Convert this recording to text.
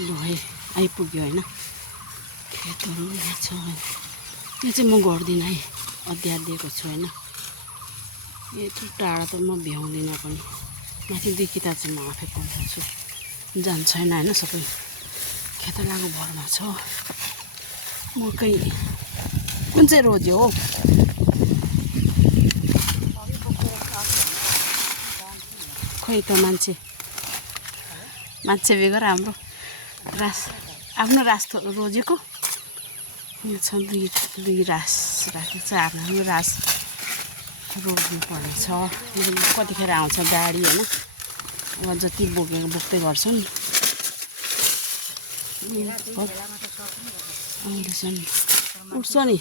ल है आइपुग्यो होइन खेतहरू यहाँ छ यो चाहिँ म गर्दिनँ है अध्याय दिएको छु होइन यत्रो टाढा त म भ्याउँदिनँ पनि माथिदेखि त चाहिँ म आफै पढाउँछु जान्छ छैन होइन सबै खेतलाको भरमा छ मकै कुन चाहिँ रोज्यो हो खोइ त मान्छे बेगर हाम्रो रास आफ्नो रास रोजेको यहाँ छ दुई रास राखेको छ हाम्रो रास रोज्नु पर्ने छ कतिखेर आउँछ गाडी होइन अब जति बोक्दै गर्छन् आउँदैछन् उठ्छ नि